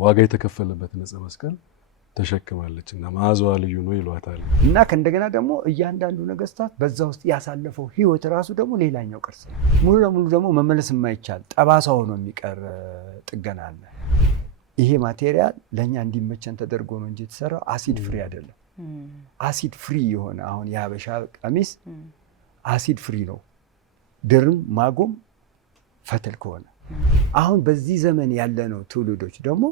ዋጋ የተከፈለበት ዕፀ መስቀል ተሸክማለችና መዓዛዋ ልዩ ነው ይሏታል። እና ከእንደገና ደግሞ እያንዳንዱ ነገስታት በዛ ውስጥ ያሳለፈው ህይወት ራሱ ደግሞ ሌላኛው ቅርስ ነው። ሙሉ ለሙሉ ደግሞ መመለስ የማይቻል ጠባሳ ሆኖ የሚቀር ጥገና አለ። ይሄ ማቴሪያል ለእኛ እንዲመቸን ተደርጎ ነው እንጂ የተሰራው አሲድ ፍሪ አይደለም። አሲድ ፍሪ የሆነ አሁን የሀበሻ ቀሚስ አሲድ ፍሪ ነው፣ ድርም ማጎም ፈትል ከሆነ። አሁን በዚህ ዘመን ያለነው ትውልዶች ደግሞ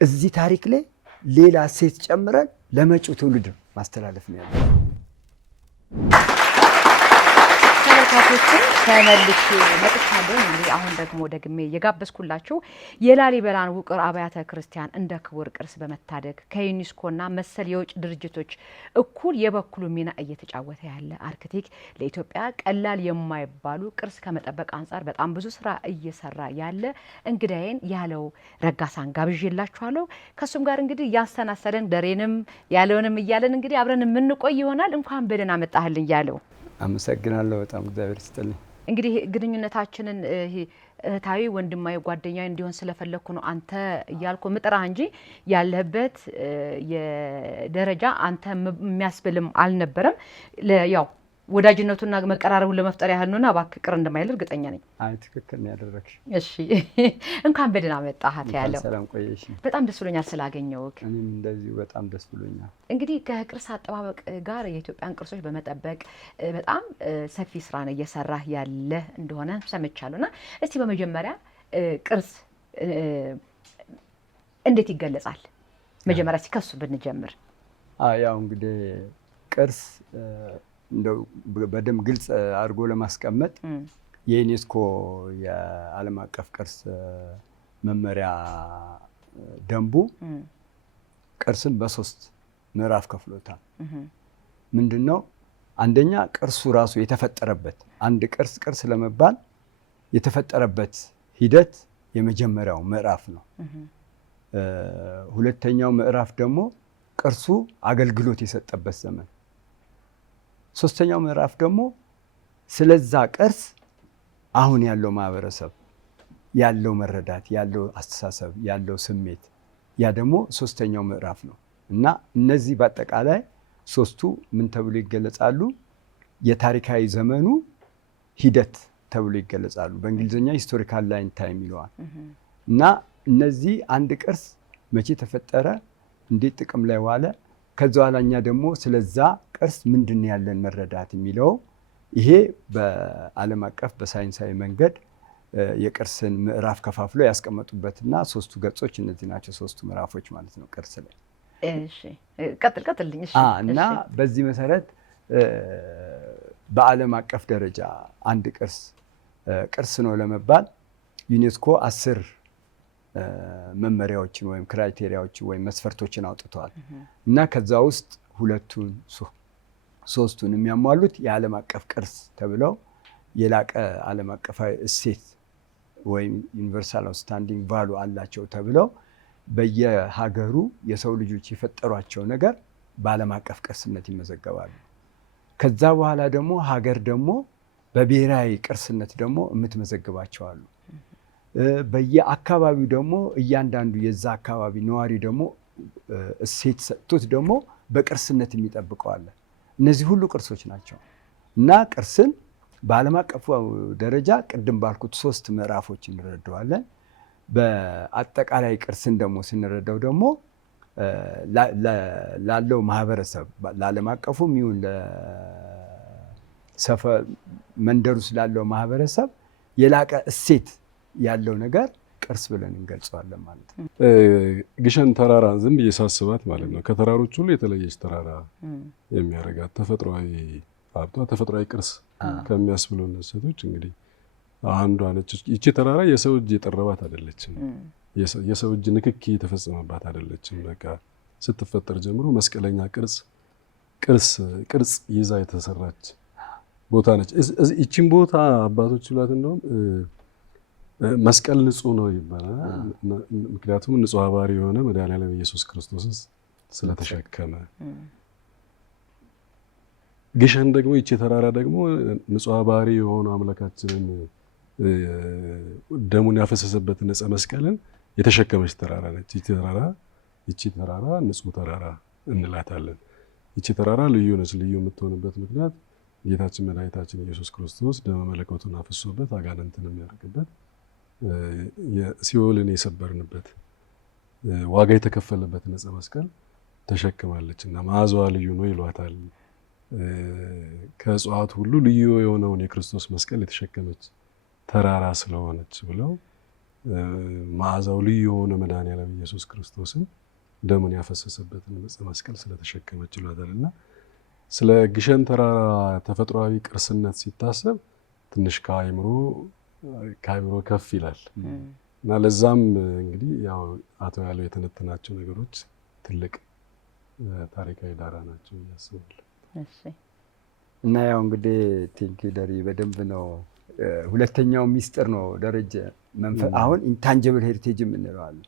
እዚህ ታሪክ ላይ ሌላ እሴት ጨምረን ለመጪው ትውልድ ማስተላለፍ ነው ያለው። ተመልካቾችን ተመልሼ መጥቻለሁ። እንግዲህ አሁን ደግሞ ደግሜ የጋበዝኩላችሁ የላሊበላን ውቅር አብያተ ክርስቲያን እንደ ክቡር ቅርስ በመታደግ ከዩኒስኮና መሰል የውጭ ድርጅቶች እኩል የበኩሉ ሚና እየተጫወተ ያለ አርክቴክት ለኢትዮጵያ ቀላል የማይባሉ ቅርስ ከመጠበቅ አንጻር በጣም ብዙ ስራ እየሰራ ያለ እንግዳዬን ያለው ረጋሳን ጋብዤላችኋለሁ። ከሱም ጋር እንግዲህ ያስተናሰደን ደሬንም ያለውንም እያለን እንግዲህ አብረን የምንቆይ ይሆናል። እንኳን በደህና መጣህልኝ ያለው። አመሰግናለሁ በጣም እግዚአብሔር ይስጥልኝ። እንግዲህ ግንኙነታችንን እህታዊ ወንድማዊ ጓደኛዊ እንዲሆን ስለፈለኩ ነው አንተ እያልኩ ምጥራህ እንጂ ያለህበት የደረጃ አንተ የሚያስብልም አልነበረም። ያው ወዳጅነቱና መቀራረቡን ለመፍጠር ያህል ነውና እባክህ ቅር እንደማይል እርግጠኛ ነኝ። አይ ትክክል ነው ያደረግሽ። እሺ እንኳን በደህና መጣህ ያለው። ሰላም ቆየሽ። በጣም ደስ ብሎኛል ስላገኘሁህ። እኔም እንደዚሁ በጣም ደስ ብሎኛል። እንግዲህ ከቅርስ አጠባበቅ ጋር የኢትዮጵያን ቅርሶች በመጠበቅ በጣም ሰፊ ስራ ነው እየሰራህ ያለ እንደሆነ ሰምቻለሁና እስቲ በመጀመሪያ ቅርስ እንዴት ይገለጻል? መጀመሪያ እስቲ ከሱ ብንጀምር። ያው እንግዲህ ቅርስ እንደው በደንብ ግልጽ አድርጎ ለማስቀመጥ የዩኔስኮ የዓለም አቀፍ ቅርስ መመሪያ ደንቡ ቅርስን በሶስት ምዕራፍ ከፍሎታል። ምንድነው? አንደኛ ቅርሱ ራሱ የተፈጠረበት አንድ ቅርስ ለመባል የተፈጠረበት ሂደት የመጀመሪያው ምዕራፍ ነው። ሁለተኛው ምዕራፍ ደግሞ ቅርሱ አገልግሎት የሰጠበት ዘመን። ሶስተኛው ምዕራፍ ደግሞ ስለዛ ቅርስ አሁን ያለው ማህበረሰብ ያለው መረዳት፣ ያለው አስተሳሰብ፣ ያለው ስሜት ያ ደግሞ ሶስተኛው ምዕራፍ ነው እና እነዚህ በአጠቃላይ ሶስቱ ምን ተብሎ ይገለጻሉ? የታሪካዊ ዘመኑ ሂደት ተብሎ ይገለጻሉ። በእንግሊዝኛ ሂስቶሪካል ላይን ታይም ይለዋል። እና እነዚህ አንድ ቅርስ መቼ ተፈጠረ፣ እንዴት ጥቅም ላይ ዋለ፣ ከዛ በኋላ እኛ ደግሞ ስለዛ ቅርስ ምንድን ያለን መረዳት የሚለው ይሄ በዓለም አቀፍ በሳይንሳዊ መንገድ የቅርስን ምዕራፍ ከፋፍሎ ያስቀመጡበትና ሶስቱ ገጾች እነዚህ ናቸው። ሶስቱ ምዕራፎች ማለት ነው ቅርስ ላይ። እሺ ቀጥልኝ። እሺ እና በዚህ መሰረት በዓለም አቀፍ ደረጃ አንድ ቅርስ ነው ለመባል ዩኔስኮ 10 መመሪያዎችን ወይም ክራይቴሪያዎችን ወይም መስፈርቶችን አውጥተዋል እና ከዛ ውስጥ ሶስቱን የሚያሟሉት የዓለም አቀፍ ቅርስ ተብለው የላቀ ዓለም አቀፋዊ እሴት ወይም ዩኒቨርሳል አውትስታንዲንግ ቫሉ አላቸው ተብለው በየሀገሩ የሰው ልጆች የፈጠሯቸው ነገር በዓለም አቀፍ ቅርስነት ይመዘገባሉ። ከዛ በኋላ ደግሞ ሀገር ደግሞ በብሔራዊ ቅርስነት ደግሞ የምትመዘግባቸው አሉ። በየአካባቢው ደግሞ እያንዳንዱ የዛ አካባቢ ነዋሪ ደግሞ እሴት ሰጥቶት ደግሞ በቅርስነት የሚጠብቀው አለ። እነዚህ ሁሉ ቅርሶች ናቸው እና ቅርስን በዓለም አቀፉ ደረጃ ቅድም ባልኩት 3 ምዕራፎች እንረዳዋለን። በአጠቃላይ ቅርስን ደግሞ ስንረዳው ደግሞ ላለው ማህበረሰብ ለዓለም አቀፉም ይሁን ለሰፈር መንደሩ ስላለው ማህበረሰብ የላቀ እሴት ያለው ነገር ቅርስ ብለን እንገልጸዋለን ማለት ነው። ግሸን ተራራ ዝም ብዬ ሳስባት ማለት ነው ከተራሮች ሁሉ የተለየች ተራራ የሚያረጋት ተፈጥሯዊ ሀብቷ ተፈጥሯዊ ቅርስ ከሚያስብሉ እሴቶች እንግዲህ አንዷ ነች። ይቺ ተራራ የሰው እጅ የጠረባት አይደለችም። የሰው እጅ ንክኪ የተፈጸመባት አይደለችም። በቃ ስትፈጠር ጀምሮ መስቀለኛ ቅርጽ ይዛ የተሰራች ቦታ ነች። ይቺን ቦታ አባቶች ብላት እንደውም መስቀል ንጹህ ነው ይባላል። ምክንያቱም ንጹህ ባህሪ የሆነ መድኃኒዓለም ኢየሱስ ክርስቶስን ስለተሸከመ። ግሸን ደግሞ ይቺ ተራራ ደግሞ ንጹህ ባህሪ የሆነ አምላካችንን ደሙን ያፈሰሰበትን ዕፀ መስቀልን የተሸከመች ተራራ ነች። ይቺ ተራራ ንጹህ ተራራ እንላታለን። ይቺ ተራራ ልዩ ነች። ልዩ የምትሆንበት ምክንያት ጌታችን መድኃኒታችን ኢየሱስ ክርስቶስ ደመ መለኮቱን አፍሶበት አጋንንትን የሚያርቅበት ሲኦልን የሰበርንበት ዋጋ የተከፈለበት ዕፀ መስቀል ተሸክማለች እና መዓዛዋ ልዩ ነው ይሏታል። ከእጽዋት ሁሉ ልዩ የሆነውን የክርስቶስ መስቀል የተሸከመች ተራራ ስለሆነች ብለው መዓዛው ልዩ የሆነ መድኃኒዓለም ኢየሱስ ክርስቶስን ደሙን ያፈሰሰበትን ዕፀ መስቀል ስለተሸከመች ይሏታል እና ስለ ግሸን ተራራ ተፈጥሯዊ ቅርስነት ሲታሰብ ትንሽ ከአይምሮ ከፍ ይላል እና ለዛም እንግዲህ ያው አቶ ያለው የተነተናቸው ነገሮች ትልቅ ታሪካዊ ዳራ ናቸው ያስባል። እሺ እና ያው እንግዲህ ቲንክ ደሪ በደንብ ነው። ሁለተኛው ሚስጥር ነው ደረጀ አሁን ኢንታንጂብል ሄሪቴጅ የምንለዋለን።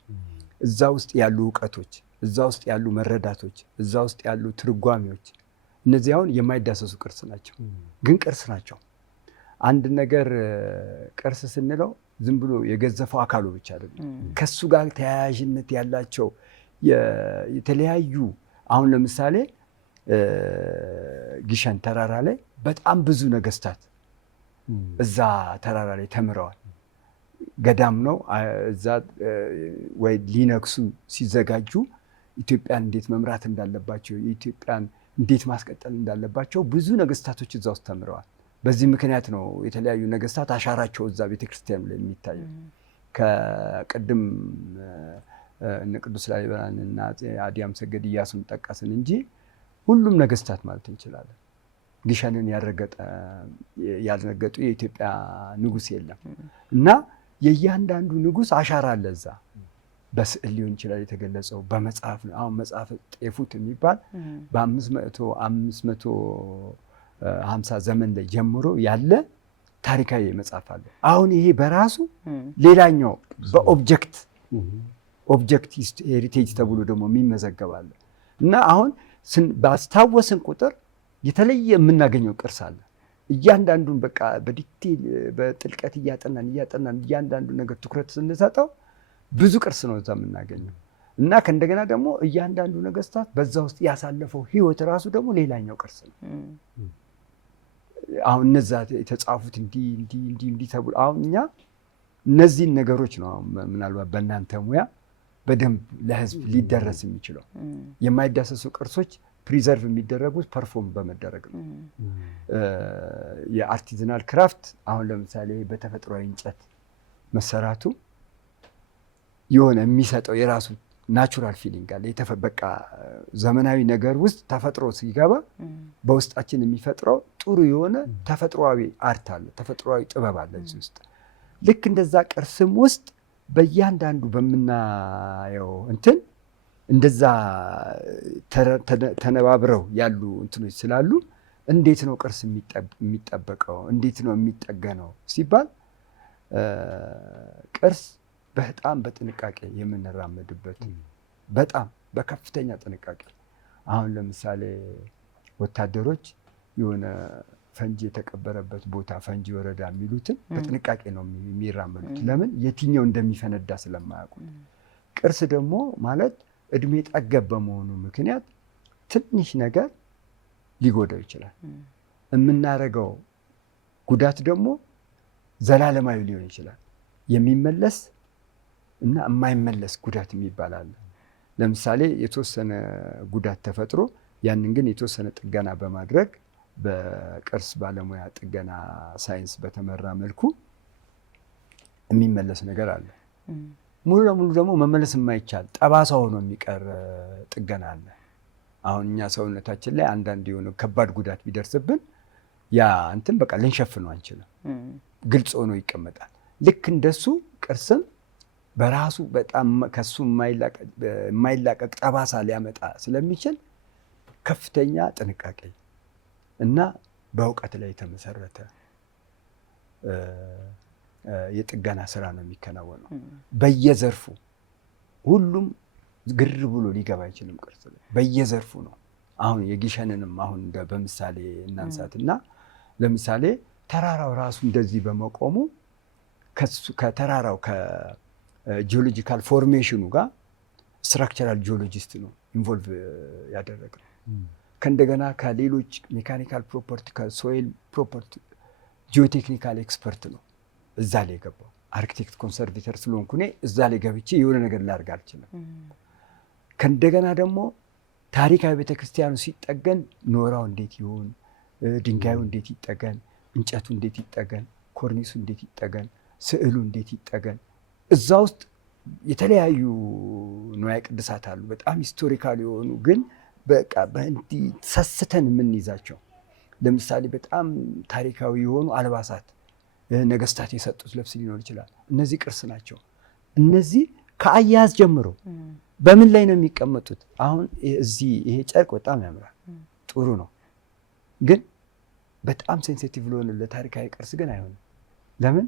እዛ ውስጥ ያሉ እውቀቶች፣ እዛ ውስጥ ያሉ መረዳቶች፣ እዛ ውስጥ ያሉ ትርጓሜዎች እነዚህ አሁን የማይዳሰሱ ቅርስ ናቸው፣ ግን ቅርስ ናቸው። አንድ ነገር ቅርስ ስንለው ዝም ብሎ የገዘፈው አካሉ ብቻ አይደለም። ከሱ ጋር ተያያዥነት ያላቸው የተለያዩ አሁን ለምሳሌ ግሸን ተራራ ላይ በጣም ብዙ ነገስታት እዛ ተራራ ላይ ተምረዋል። ገዳም ነው። እዛ ወይ ሊነግሱ ሲዘጋጁ ኢትዮጵያን እንዴት መምራት እንዳለባቸው፣ የኢትዮጵያን እንዴት ማስቀጠል እንዳለባቸው ብዙ ነገስታቶች እዛ ውስጥ ተምረዋል። በዚህ ምክንያት ነው የተለያዩ ነገስታት አሻራቸው እዛ ቤተክርስቲያኑ ላይ የሚታየው። ከቅድም እነ ቅዱስ ላሊበላን እና አዲያም ሰገድ ኢያሱን ጠቀስን እንጂ ሁሉም ነገስታት ማለት እንችላለን ግሸንን ያልረገጡ የኢትዮጵያ ንጉስ የለም። እና የእያንዳንዱ ንጉስ አሻራ አለ እዛ። በስዕል ሊሆን ይችላል የተገለጸው፣ በመጽሐፍ ነው። አሁን መጽሐፍ ጤፉት የሚባል በ550 ዘመን ላይ ጀምሮ ያለ ታሪካዊ መጽሐፍ አለ። አሁን ይሄ በራሱ ሌላኛው በኦብጀክት ሄሪቴጅ ተብሎ ደግሞ የሚመዘገባለ እና አሁን ባስታወስን ቁጥር የተለየ የምናገኘው ቅርስ አለ። እያንዳንዱን በቃ በዲቴል በጥልቀት እያጠናን እያንዳንዱ ነገር ትኩረት ስንሰጠው ብዙ ቅርስ ነው እዛ የምናገኘው። እና ከእንደገና ደግሞ እያንዳንዱ ነገስታት በዛ ውስጥ ያሳለፈው ህይወት ራሱ ደግሞ ሌላኛው ቅርስ ነው። አሁን እነዛ የተጻፉት እንዲህ ተብሎ አሁን እኛ እነዚህን ነገሮች ነው ምናልባት በእናንተ ሙያ በደንብ ለህዝብ ሊደረስ የሚችለው። የማይዳሰሱ ቅርሶች ፕሪዘርቭ የሚደረጉት ፐርፎርም በመደረግ ነው። የአርቲዝናል ክራፍት አሁን ለምሳሌ በተፈጥሯዊ እንጨት መሰራቱ የሆነ የሚሰጠው የራሱ ናቹራል ፊሊንግ አለ። በቃ ዘመናዊ ነገር ውስጥ ተፈጥሮ ሲገባ በውስጣችን የሚፈጥረው ጥሩ የሆነ ተፈጥሯዊ አርት አለ፣ ተፈጥሯዊ ጥበብ አለ እዚህ ውስጥ። ልክ እንደዛ ቅርስም ውስጥ በእያንዳንዱ በምናየው እንትን እንደዛ ተነባብረው ያሉ እንትኖች ስላሉ እንዴት ነው ቅርስ የሚጠበቀው? እንዴት ነው የሚጠገነው ሲባል ቅርስ በጣም በጥንቃቄ የምንራመድበት በጣም በከፍተኛ ጥንቃቄ። አሁን ለምሳሌ ወታደሮች የሆነ ፈንጂ የተቀበረበት ቦታ ፈንጂ ወረዳ የሚሉትን በጥንቃቄ ነው የሚራመዱት። ለምን? የትኛው እንደሚፈነዳ ስለማያውቁት። ቅርስ ደግሞ ማለት እድሜ ጠገብ በመሆኑ ምክንያት ትንሽ ነገር ሊጎዳው ይችላል። የምናደርገው ጉዳት ደግሞ ዘላለማዊ ሊሆን ይችላል። የሚመለስ እና የማይመለስ ጉዳት የሚባል አለ። ለምሳሌ የተወሰነ ጉዳት ተፈጥሮ ያንን ግን የተወሰነ ጥገና በማድረግ በቅርስ ባለሙያ ጥገና ሳይንስ በተመራ መልኩ የሚመለስ ነገር አለ። ሙሉ ለሙሉ ደግሞ መመለስ የማይቻል ጠባሳ ሆኖ የሚቀር ጥገና አለ። አሁን እኛ ሰውነታችን ላይ አንዳንድ የሆነ ከባድ ጉዳት ቢደርስብን ያ እንትን በቃ ልንሸፍነው አንችልም፣ ግልጽ ሆኖ ይቀመጣል። ልክ እንደሱ ቅርስም በራሱ በጣም ከሱ የማይላቀቅ ጠባሳ ሊያመጣ ስለሚችል ከፍተኛ ጥንቃቄ እና በእውቀት ላይ የተመሰረተ የጥገና ስራ ነው የሚከናወነው በየዘርፉ። ሁሉም ግር ብሎ ሊገባ አይችልም። ቅርስ ላይ በየዘርፉ ነው። አሁን የግሸንንም አሁን በምሳሌ እናንሳትና ለምሳሌ ተራራው ራሱ እንደዚህ በመቆሙ ከተራራው ጂኦሎጂካል ፎርሜሽኑ ጋር ስትራክቸራል ጂኦሎጂስት ነው ኢንቮልቭ ያደረገው። ከእንደገና ከሌሎች ሜካኒካል ፕሮፐርቲ ከሶይል ፕሮፐርቲ ጂኦቴክኒካል ኤክስፐርት ነው እዛ ላይ የገባው። አርኪቴክት ኮንሰርቬተር ስለሆንኩ እኔ እዛ ላይ ገብቼ የሆነ ነገር ላድርግ አልችልም። ከእንደገና ደግሞ ታሪካዊ ቤተክርስቲያኑ ሲጠገን ኖራው እንዴት ይሁን፣ ድንጋዩ እንዴት ይጠገን፣ እንጨቱ እንዴት ይጠገን፣ ኮርኒሱ እንዴት ይጠገን፣ ስዕሉ እንዴት ይጠገን። እዛ ውስጥ የተለያዩ ንዋየ ቅድሳት አሉ በጣም ሂስቶሪካል የሆኑ ግን በቃ በእንዲህ ሰስተን የምንይዛቸው። ለምሳሌ በጣም ታሪካዊ የሆኑ አልባሳት ነገስታት የሰጡት ልብስ ሊኖር ይችላል። እነዚህ ቅርስ ናቸው። እነዚህ ከአያያዝ ጀምሮ በምን ላይ ነው የሚቀመጡት? አሁን እዚህ ይሄ ጨርቅ በጣም ያምራል፣ ጥሩ ነው፣ ግን በጣም ሴንሲቲቭ ለሆነ ለታሪካዊ ቅርስ ግን አይሆንም። ለምን?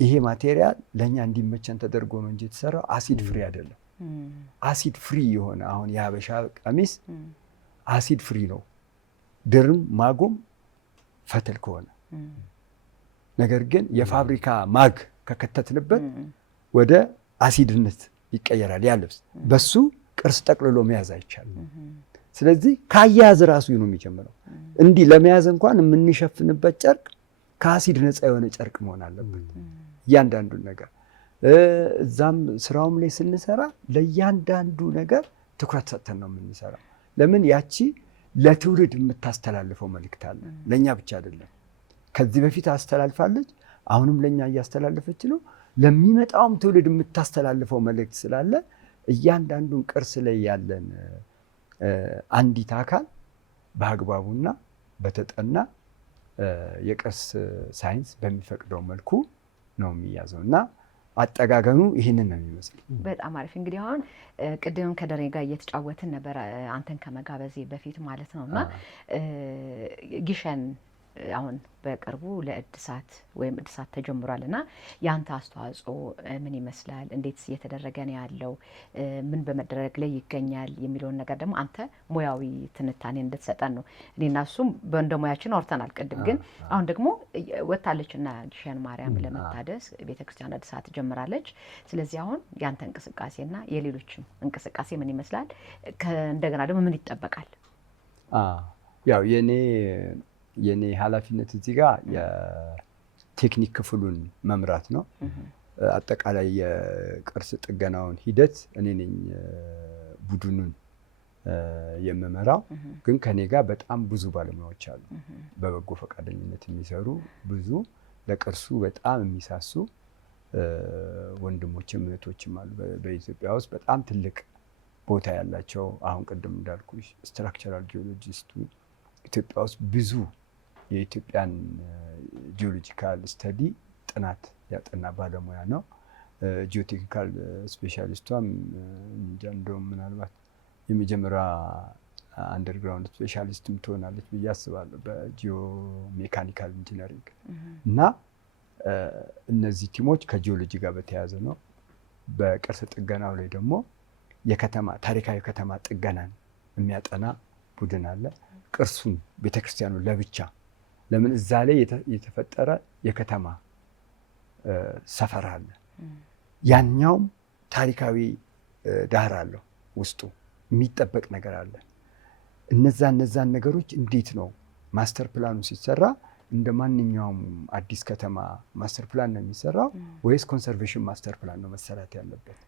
ይሄ ማቴሪያል ለእኛ እንዲመቸን ተደርጎ ነው እንጂ የተሰራው አሲድ ፍሪ አይደለም። አሲድ ፍሪ የሆነ አሁን የሀበሻ ቀሚስ አሲድ ፍሪ ነው፣ ድርም ማጉም ፈትል ከሆነ። ነገር ግን የፋብሪካ ማግ ከከተትንበት ወደ አሲድነት ይቀየራል ያ ልብስ። በሱ ቅርስ ጠቅልሎ መያዝ አይቻልም። ስለዚህ ከአያያዝ ራሱ ነው የሚጀምረው። እንዲህ ለመያዝ እንኳን የምንሸፍንበት ጨርቅ ከአሲድ ነፃ የሆነ ጨርቅ መሆን አለበት። እያንዳንዱን ነገር እዛም ስራውም ላይ ስንሰራ ለእያንዳንዱ ነገር ትኩረት ሰጥተን ነው የምንሰራው። ለምን? ያቺ ለትውልድ የምታስተላልፈው መልእክት አለ። ለእኛ ብቻ አይደለም። ከዚህ በፊት አስተላልፋለች፣ አሁንም ለእኛ እያስተላለፈች ነው። ለሚመጣውም ትውልድ የምታስተላልፈው መልእክት ስላለ እያንዳንዱን ቅርስ ላይ ያለን አንዲት አካል በአግባቡና በተጠና የቅርስ ሳይንስ በሚፈቅደው መልኩ ነው የሚያዘው እና አጠጋገኑ ይህንን ነው የሚመስል። በጣም አሪፍ። እንግዲህ አሁን ቅድምም ከደሬ ጋር እየተጫወትን ነበር አንተን ከመጋበዜ በፊት ማለት ነው እና ግሸን አሁን በቅርቡ ለእድሳት ወይም እድሳት ተጀምሯል እና ያንተ አስተዋጽኦ ምን ይመስላል? እንዴት እየተደረገ ነው ያለው? ምን በመደረግ ላይ ይገኛል የሚለውን ነገር ደግሞ አንተ ሙያዊ ትንታኔ እንድትሰጠን ነው። እኔና እሱም በእንደ ሙያችን አውርተናል ቅድም። ግን አሁን ደግሞ ወጣለችና ግሸን ማርያም ለመታደስ ቤተክርስቲያን እድሳት ጀምራለች። ስለዚህ አሁን ያንተ እንቅስቃሴና የሌሎችም እንቅስቃሴ ምን ይመስላል? እንደገና ደግሞ ምን ይጠበቃል? ያው የኔ ኃላፊነት እዚህ ጋር የቴክኒክ ክፍሉን መምራት ነው። አጠቃላይ የቅርስ ጥገናውን ሂደት እኔ ነኝ ቡድኑን የምመራው። ግን ከኔ ጋር በጣም ብዙ ባለሙያዎች አሉ፣ በበጎ ፈቃደኝነት የሚሰሩ ብዙ ለቅርሱ በጣም የሚሳሱ ወንድሞችም እህቶችም አሉ። በኢትዮጵያ ውስጥ በጣም ትልቅ ቦታ ያላቸው አሁን ቅድም እንዳልኩ ስትራክቸራል ጂኦሎጂስቱ ኢትዮጵያ ውስጥ ብዙ የኢትዮጵያን ጂኦሎጂካል ስተዲ ጥናት ያጠና ባለሙያ ነው። ጂኦቴክኒካል ስፔሻሊስቷም እንደውም ምናልባት የመጀመሪያ አንደርግራውንድ ስፔሻሊስትም ትሆናለች ብዬ አስባለሁ በጂኦ ሜካኒካል ኢንጂነሪንግ። እና እነዚህ ቲሞች ከጂኦሎጂ ጋር በተያያዘ ነው። በቅርስ ጥገናው ላይ ደግሞ የከተማ ታሪካዊ ከተማ ጥገናን የሚያጠና ቡድን አለ። ቅርሱን ቤተክርስቲያኑ ለብቻ ለምን እዛ ላይ የተፈጠረ የከተማ ሰፈር አለ። ያኛውም ታሪካዊ ዳራ አለው፣ ውስጡ የሚጠበቅ ነገር አለ። እነዛን ነገሮች እንዴት ነው ማስተር ፕላኑ ሲሰራ እንደ ማንኛውም አዲስ ከተማ ማስተር ፕላን ነው የሚሰራው ወይስ ኮንሰርቬሽን ማስተር ፕላን ነው መሰራት ያለበት?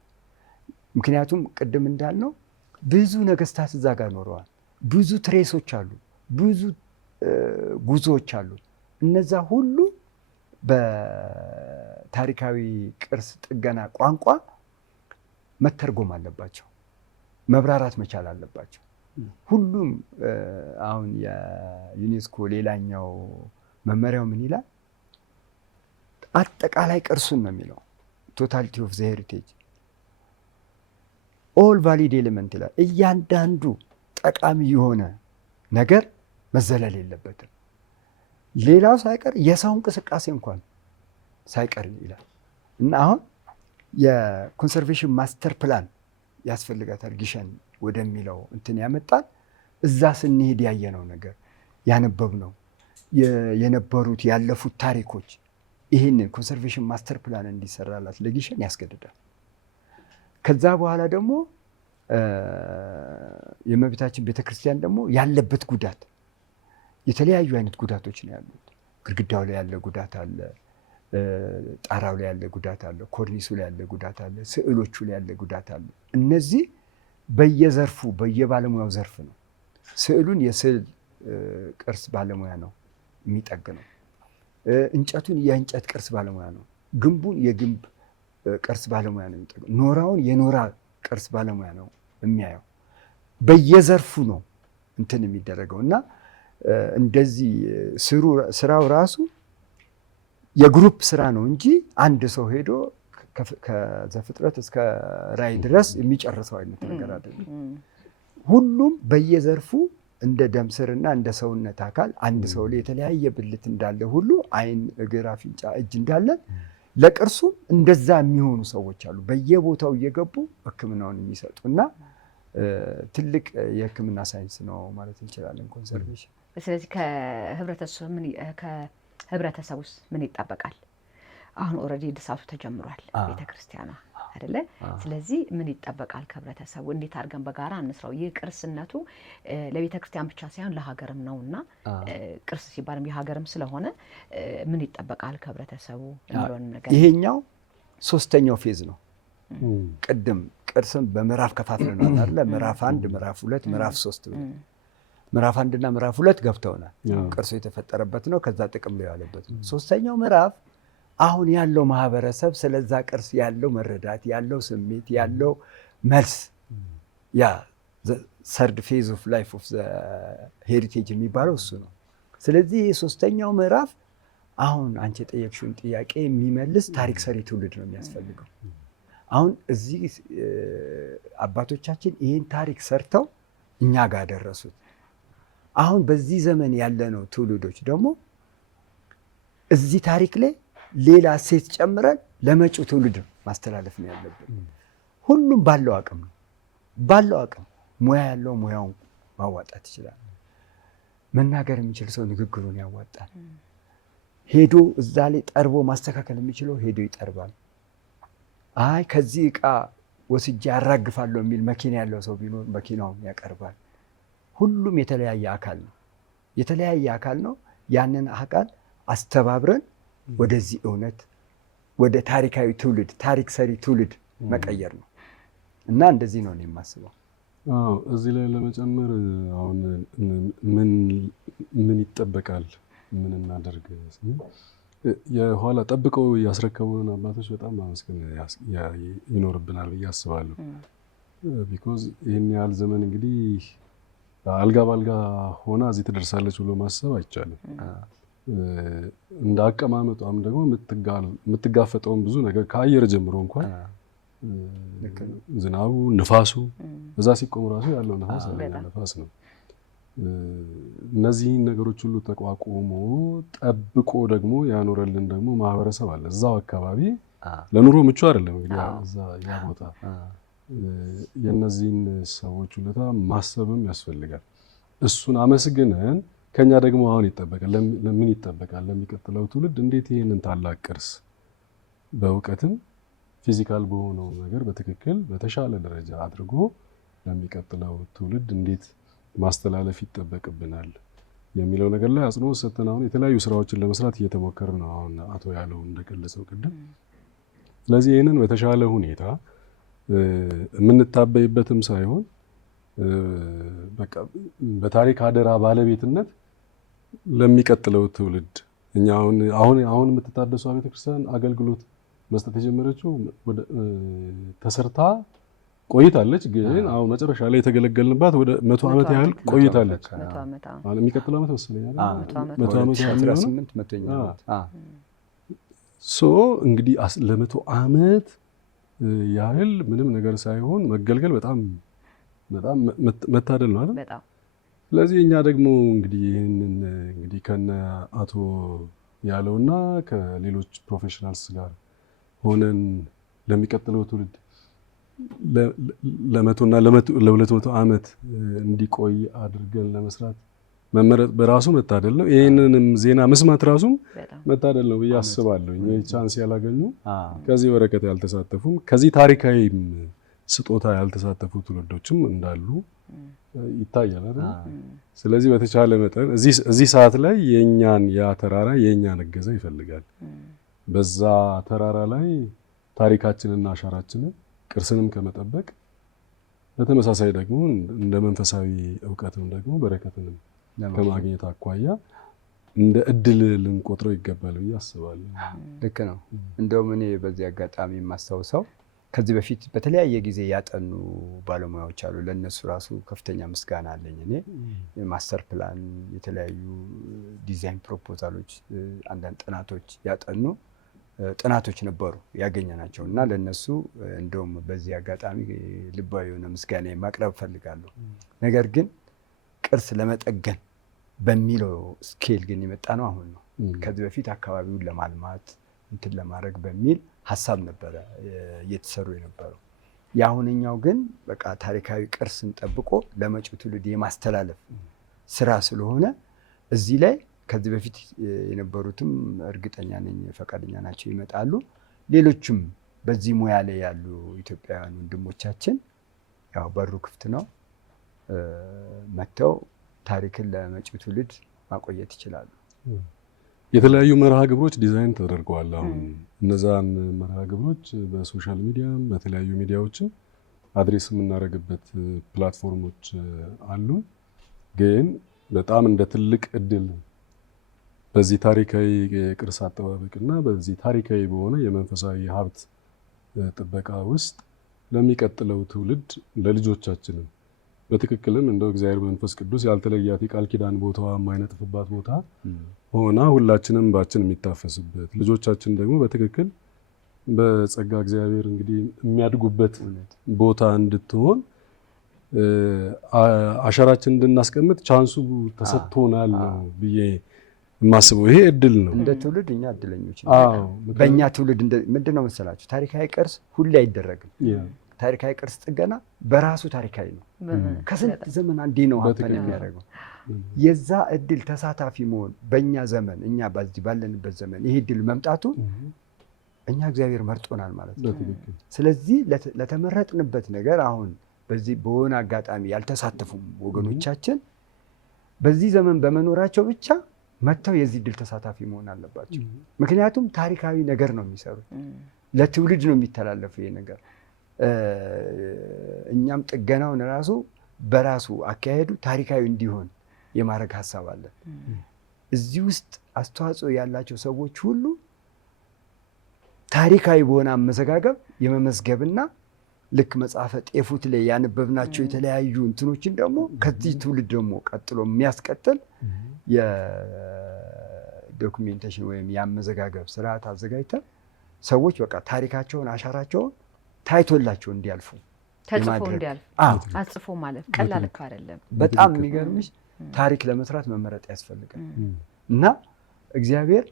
ምክንያቱም ቅድም እንዳልነው ብዙ ነገስታት እዛ ጋር ኖረዋል። ብዙ ትሬሶች አሉ፣ ብዙ ጉዞዎች አሉ። እነዛ ሁሉ በታሪካዊ ቅርስ ጥገና ቋንቋ መተርጎም አለባቸው፣ መብራራት መቻል አለባቸው። ሁሉም አሁን የዩኔስኮ ሌላኛው መመሪያው ምን ይላል? አጠቃላይ ቅርሱን ነው የሚለው፣ ቶታሊቲ ኦፍ ዘ ሄሪቴጅ ኦል ቫሊድ ኤሌመንት ይላል። እያንዳንዱ ጠቃሚ የሆነ ነገር መዘለል የለበትም። ሌላው ሳይቀር የሰው እንቅስቃሴ እንኳን ሳይቀር ይላል እና አሁን የኮንሰርቬሽን ማስተር ፕላን ያስፈልጋታል ግሸን ወደሚለው እንትን ያመጣል። እዛ ስንሄድ ያየነው ነገር ያነበብነው የነበሩት ያለፉት ታሪኮች ይህንን ኮንሰርቬሽን ማስተር ፕላን እንዲሰራላት ለግሸን ያስገድዳል። ከዛ በኋላ ደግሞ የእመቤታችን ቤተክርስቲያን ደግሞ ያለበት ጉዳት የተለያዩ አይነት ጉዳቶች ነው ያሉት። ግድግዳው ላይ ያለ ጉዳት አለ፣ ጣራው ላይ ያለ ጉዳት አለ፣ ኮርኒሱ ላይ ያለ ጉዳት አለ፣ ስዕሎቹ ላይ ያለ ጉዳት አለ። እነዚህ በየዘርፉ በየባለሙያው ዘርፍ ነው። ስዕሉን የስዕል ቅርስ ባለሙያ ነው የሚጠግነው። እንጨቱን የእንጨት ቅርስ ባለሙያ ነው። ግንቡን የግንብ ቅርስ ባለሙያ ነው የሚጠግነው። ኖራውን የኖራ ቅርስ ባለሙያ ነው የሚያየው። በየዘርፉ ነው እንትን የሚደረገው እና እንደዚህ ስራው ራሱ የግሩፕ ስራ ነው እንጂ አንድ ሰው ሄዶ ከዘፍጥረት እስከ ራዕይ ድረስ የሚጨርሰው አይነት ነገር አይደለም። ሁሉም በየዘርፉ እንደ ደም ስርና እንደ ሰውነት አካል አንድ ሰው ላይ የተለያየ ብልት እንዳለ ሁሉ ዓይን፣ እግር፣ አፍንጫ፣ እጅ እንዳለን ለቅርሱም እንደዛ የሚሆኑ ሰዎች አሉ በየቦታው እየገቡ ሕክምናውን የሚሰጡ እና ትልቅ የሕክምና ሳይንስ ነው ማለት እንችላለን ኮንሰርቬሽን። ስለዚህ ከህብረተሰቡ ውስጥ ምን ይጠበቃል? አሁን ኦልሬዲ እድሳቱ ተጀምሯል ቤተክርስቲያኗ አይደለ? ስለዚህ ምን ይጠበቃል ከህብረተሰቡ? እንዴት አድርገን በጋራ እንስራው? ይህ ቅርስነቱ ለቤተክርስቲያን ብቻ ሳይሆን ለሀገርም ነውና ቅርስ ሲባልም የሀገርም ስለሆነ ምን ይጠበቃል ከህብረተሰቡ የሚለውን ነገር ይሄኛው ሶስተኛው ፌዝ ነው። ቅድም ቅርስን በምዕራፍ ከፋፍለናል አይደለ? ምዕራፍ 1፣ ምዕራፍ 2፣ ምዕራፍ 3 ብለን ምዕራፍ 1 እና ምዕራፍ 2 ገብተውናል። ቅርሱ የተፈጠረበት ነው፣ ከዛ ጥቅም ላይ ያለበት ነው። ሶስተኛው ምዕራፍ አሁን ያለው ማህበረሰብ ስለዛ ቅርስ ያለው መረዳት፣ ያለው ስሜት፣ ያለው መልስ ያ ሰርድ ፌዝ ኦፍ ላይፍ ኦፍ ዘ ሄሪቴጅ የሚባለው እሱ ነው። ስለዚህ የሶስተኛው ምዕራፍ አሁን አንቺ የጠየቅሽውን ጥያቄ የሚመልስ ታሪክ ሰሪ ትውልድ ነው የሚያስፈልገው። አሁን እዚህ አባቶቻችን ይህን ታሪክ ሰርተው እኛ ጋር ደረሱት። አሁን በዚህ ዘመን ያለነው ትውልዶች ደግሞ እዚህ ታሪክ ላይ ሌላ ሴት ጨምረን ለመጪው ትውልድ ማስተላለፍ ነው ያለብን። ሁሉም ባለው አቅም ነው ባለው አቅም ሙያ ያለው ሙያውን ማዋጣት ይችላል። መናገር የሚችል ሰው ንግግሩን ያዋጣል። ሄዶ እዛ ላይ ጠርቦ ማስተካከል የሚችለው ሄዶ ይጠርባል። አይ ከዚህ ዕቃ ወስጄ ያራግፋለሁ የሚል መኪና ያለው ሰው ቢኖር መኪናውን ያቀርባል። ሁሉም የተለያየ አካል ነው። ያንን አካል አስተባብረን ወደዚህ እውነት ወደ ታሪካዊ ትውልድ ታሪክ ሰሪ ትውልድ መቀየር ነው እና እንደዚህ ነው የማስበው። እዚህ ላይ ለመጨመር አሁን ምን ይጠበቃል ምን እናደርግ የኋላ ጠብቀው ያስረከቡን አባቶች በጣም ማመስገን ይኖርብናል ብዬ አስባለሁ። ቢኮዝ ይህን ያህል ዘመን እንግዲህ አልጋ ባልጋ ሆና እዚህ ትደርሳለች ብሎ ማሰብ አይቻልም። እንደ አቀማመጧም ደግሞ የምትጋፈጠውን ብዙ ነገር ከአየር ጀምሮ እንኳን ዝናቡ፣ ንፋሱ እዛ ሲቆም ራሱ ያለው ነፋስ ነው። እነዚህን ነገሮች ሁሉ ተቋቁሞ ጠብቆ ደግሞ ያኖረልን ደግሞ ማህበረሰብ አለ እዛው አካባቢ። ለኑሮ ምቹ አይደለም እንግዲህ እዛ ያ ቦታ። የእነዚህን ሰዎች ውለታ ማሰብም ያስፈልጋል። እሱን አመስግነን ከኛ ደግሞ አሁን ይጠበቃል ለምን ይጠበቃል ለሚቀጥለው ትውልድ እንዴት ይህንን ታላቅ ቅርስ በእውቀትም ፊዚካል በሆነው ነገር በትክክል በተሻለ ደረጃ አድርጎ ለሚቀጥለው ትውልድ እንዴት ማስተላለፍ ይጠበቅብናል የሚለው ነገር ላይ አጽንኦት ሰጥተን አሁን የተለያዩ ስራዎችን ለመስራት እየተሞከርን ነው። አሁን አቶ ያለው እንደገለጸው ቅድም። ስለዚህ ይህንን በተሻለ ሁኔታ የምንታበይበትም ሳይሆን በቃ በታሪክ አደራ ባለቤትነት ለሚቀጥለው ትውልድ እኛ አሁን የምትታደሰው ቤተክርስቲያን አገልግሎት መስጠት የጀመረችው ተሰርታ ቆይታለች። ግን አሁን መጨረሻ ላይ የተገለገልንባት ወደ 100 ዓመት ያህል ቆይታለች። የሚቀጥለው ዓመት መሰለኝ 100 ዓመት እንግዲህ ለ100 ዓመት ያህል ምንም ነገር ሳይሆን መገልገል በጣም መታደል ነው አይደል? በጣም። ስለዚህ እኛ ደግሞ እንግዲህ ይህንን እንግዲህ ከነ አቶ ያለውና ከሌሎች ፕሮፌሽናልስ ጋር ሆነን ለሚቀጥለው ትውልድ ለ100 እና ለ200 ዓመት እንዲቆይ አድርገን ለመስራት መመረጥ በራሱ መታደል ነው። ይህንንም ዜና መስማት ራሱም መታደል ነው ብዬ አስባለሁ። ቻንስ ያላገኙ ከዚህ በረከት ያልተሳተፉም ከዚህ ታሪካዊ ስጦታ ያልተሳተፉ ትውልዶችም እንዳሉ ይታያል አይደል? ስለዚህ በተቻለ መጠን እዚህ ሰዓት ላይ ያ ተራራ የእኛን እገዛ ይፈልጋል። በዛ ተራራ ላይ ታሪካችንና አሻራችንን ቅርስንም ከመጠበቅ በተመሳሳይ ደግሞ እንደ መንፈሳዊ እውቀትም ደግሞ በረከትንም ከማግኘት አኳያ እንደ እድል ልንቆጥረው ይገባል ብዬ አስባለሁ። ልክ ነው። እንደውም እኔ በዚህ አጋጣሚ የማስታውሰው ከዚህ በፊት በተለያየ ጊዜ ያጠኑ ባለሙያዎች አሉ። ለእነሱ ራሱ ከፍተኛ ምስጋና አለኝ። እኔ የማስተር ፕላን፣ የተለያዩ ዲዛይን ፕሮፖዛሎች፣ አንዳንድ ጥናቶች ያጠኑ ጥናቶች ነበሩ ያገኘናቸው እና ለነሱ እንደውም በዚህ አጋጣሚ ልባዊ የሆነ ምስጋና ማቅረብ ፈልጋለሁ። ነገር ግን ቅርስ ለመጠገን በሚለው ስኬል ግን የመጣ ነው አሁን ነው። ከዚህ በፊት አካባቢውን ለማልማት እንትን ለማድረግ በሚል ሀሳብ ነበረ እየተሰሩ የነበረው። የአሁንኛው ግን በቃ ታሪካዊ ቅርስን ጠብቆ ለመጪው ትውልድ የማስተላለፍ ስራ ስለሆነ እዚህ ላይ ከዚህ በፊት የነበሩትም እርግጠኛ ነኝ ፈቃደኛ ናቸው፣ ይመጣሉ። ሌሎችም በዚህ ሙያ ላይ ያሉ ኢትዮጵያውያን ወንድሞቻችን ያው በሩ ክፍት ነው፣ መጥተው ታሪክን ለመጪው ትውልድ ማቆየት ይችላሉ። የተለያዩ መርሃ ግብሮች ዲዛይን ተደርገዋል። አሁን እነዛን መርሃ ግብሮች በሶሻል ሚዲያም በተለያዩ ሚዲያዎችም አድሬስ የምናደርግበት ፕላትፎርሞች አሉ። ግን በጣም እንደ ትልቅ እድል በዚህ ታሪካዊ የቅርስ አጠባበቅና በዚህ ታሪካዊ በሆነ የመንፈሳዊ ሀብት ጥበቃ ውስጥ ለሚቀጥለው ትውልድ ለልጆቻችንም በትክክልም እንደው እግዚአብሔር መንፈስ ቅዱስ ያልተለያት የቃል ኪዳን ቦታዋ የማይነጥፍባት ቦታ ሆና ሁላችንም ባችን የሚታፈስበት ልጆቻችን ደግሞ በትክክል በጸጋ እግዚአብሔር እንግዲህ የሚያድጉበት ቦታ እንድትሆን አሻራችን እንድናስቀምጥ ቻንሱ ተሰጥቶናል ነው ብዬ የማስበው። ይሄ እድል ነው። እንደ ትውልድ እኛ እድለኞች ነን። በእኛ ትውልድ ምንድነው መሰላችሁ ታሪካዊ ቅርስ ሁሌ አይደረግም። ታሪካዊ ቅርስ ጥገና በራሱ ታሪካዊ ነው። ከስንት ዘመን አንዴ ነው ሀብታን የሚያደርገው። የዛ እድል ተሳታፊ መሆን በእኛ ዘመን እኛ በዚህ ባለንበት ዘመን ይሄ እድል መምጣቱ እኛ እግዚአብሔር መርጦናል ማለት ነው። ስለዚህ ለተመረጥንበት ነገር አሁን በዚህ በሆነ አጋጣሚ ያልተሳተፉም ወገኖቻችን በዚህ ዘመን በመኖራቸው ብቻ መጥተው የዚህ እድል ተሳታፊ መሆን አለባቸው። ምክንያቱም ታሪካዊ ነገር ነው የሚሰሩት፣ ለትውልድ ነው የሚተላለፉ ይሄ ነገር። እኛም ጥገናውን ራሱ በራሱ አካሄዱ ታሪካዊ እንዲሆን የማድረግ ሀሳብ አለን። እዚህ ውስጥ አስተዋጽኦ ያላቸው ሰዎች ሁሉ ታሪካዊ በሆነ አመዘጋገብ የመመዝገብና ልክ መጽሐፈ ጤፉት ላይ ያነበብናቸው የተለያዩ እንትኖችን ደግሞ ከዚህ ትውልድ ደግሞ ቀጥሎ የሚያስቀጥል የዶክሜንቴሽን ወይም የአመዘጋገብ ስርዓት አዘጋጅተን ሰዎች በቃ ታሪካቸውን አሻራቸውን ታይቶላቸው እንዲያልፉ ተጽፎ እንዲያልፍ አጽፎ ማለፍ ቀላል እኮ አይደለም። በጣም የሚገርምሽ ታሪክ ለመስራት መመረጥ ያስፈልጋል እና እግዚአብሔር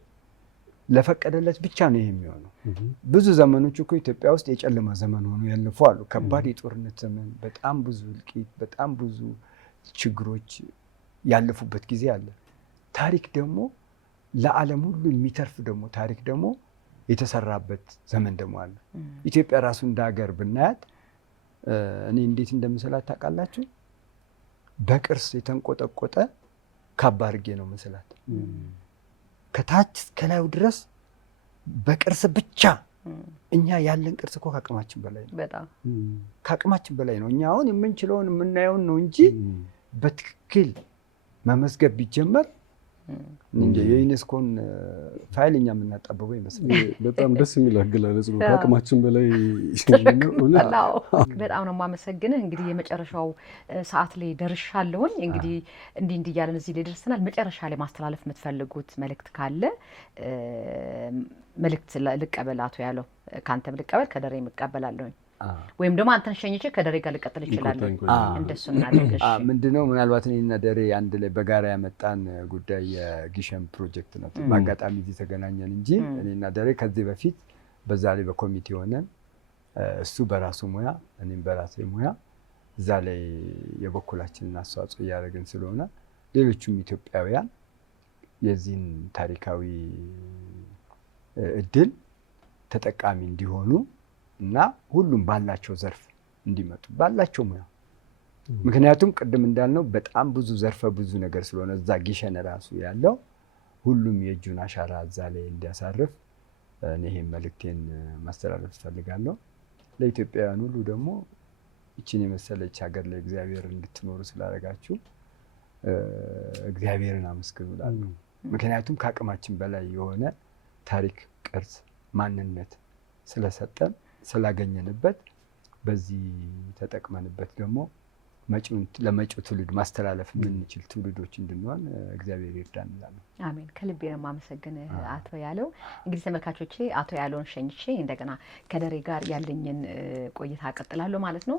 ለፈቀደለት ብቻ ነው ይሄ የሚሆነው። ብዙ ዘመኖች እኮ ኢትዮጵያ ውስጥ የጨለማ ዘመን ሆኖ ያለፉ አሉ። ከባድ የጦርነት ዘመን፣ በጣም ብዙ እልቂት፣ በጣም ብዙ ችግሮች ያለፉበት ጊዜ አለ። ታሪክ ደግሞ ለዓለም ሁሉ የሚተርፍ ደግሞ ታሪክ ደግሞ የተሰራበት ዘመን ደግሞ አለ። ኢትዮጵያ ራሱ እንደ ሀገር ብናያት እኔ እንዴት እንደምስላት ታውቃላችሁ? በቅርስ የተንቆጠቆጠ ካባ አድርጌ ነው ምስላት። ከታች እስከ ላዩ ድረስ በቅርስ ብቻ። እኛ ያለን ቅርስ እኮ ከአቅማችን በላይ ነው። በጣም ከአቅማችን በላይ ነው። እኛ አሁን የምንችለውን የምናየውን ነው እንጂ በትክክል መመዝገብ ቢጀመር እንጂ የዩኔስኮን ፋይል እኛ የምናጣበበው ይመስላል። በጣም ደስ የሚል አገላለጽ ነው። ከአቅማችን በላይ በጣም ነው የማመሰግንህ። እንግዲህ የመጨረሻው ሰዓት ላይ ደርሻለሁኝ። እንግዲህ እንዲህ እያለን እዚህ ላይ ደርሰናል። መጨረሻ ላይ ማስተላለፍ የምትፈልጉት መልእክት ካለ መልእክት ልቀበል። አቶ ያለው ከአንተም ልቀበል ከደሬም እቀበላለሁኝ፣ ወይም ደግሞ አንተን ሸኝቼ ከደሬ ጋር ልቀጥል እችላለሁ። እንደሱ እናድርግ። ምንድነው ምናልባት እኔና ደሬ አንድ ላይ በጋራ ያመጣን ጉዳይ የጊሸን ፕሮጀክት ነው። በአጋጣሚ እዚህ ተገናኘን እንጂ እኔና ደሬ ከዚህ በፊት በዛ ላይ በኮሚቴ ሆነን እሱ በራሱ ሙያ እኔም በራሴ ሙያ እዛ ላይ የበኩላችንን አስተዋጽኦ እያደረግን ስለሆነ ሌሎቹም ኢትዮጵያውያን የዚህን ታሪካዊ እድል ተጠቃሚ እንዲሆኑ እና ሁሉም ባላቸው ዘርፍ እንዲመጡ ባላቸው ሙያ። ምክንያቱም ቅድም እንዳልነው በጣም ብዙ ዘርፈ ብዙ ነገር ስለሆነ እዛ ጊሸን ራሱ ያለው ሁሉም የእጁን አሻራ እዛ ላይ እንዲያሳርፍ እኔ ይሄን መልእክቴን ማስተላለፍ እፈልጋለሁ። ለኢትዮጵያውያን ሁሉ ደግሞ ይችን የመሰለች ሀገር ላይ እግዚአብሔር እንድትኖሩ ስላደረጋችሁ እግዚአብሔርን አመስግኑ እላለሁ። ምክንያቱም ከአቅማችን በላይ የሆነ ታሪክ፣ ቅርስ፣ ማንነት ስለሰጠን ስላገኘንበት በዚህ ተጠቅመንበት ደግሞ ለመጪው ትውልድ ማስተላለፍ የምንችል ትውልዶች እንድንሆን እግዚአብሔር ይርዳን እላለሁ። አሜን። ከልቤ ነው የማመሰግን አቶ ያለው። እንግዲህ ተመልካቾቼ አቶ ያለውን ሸኝቼ እንደገና ከደሬ ጋር ያለኝን ቆይታ እቀጥላለሁ ማለት ነው።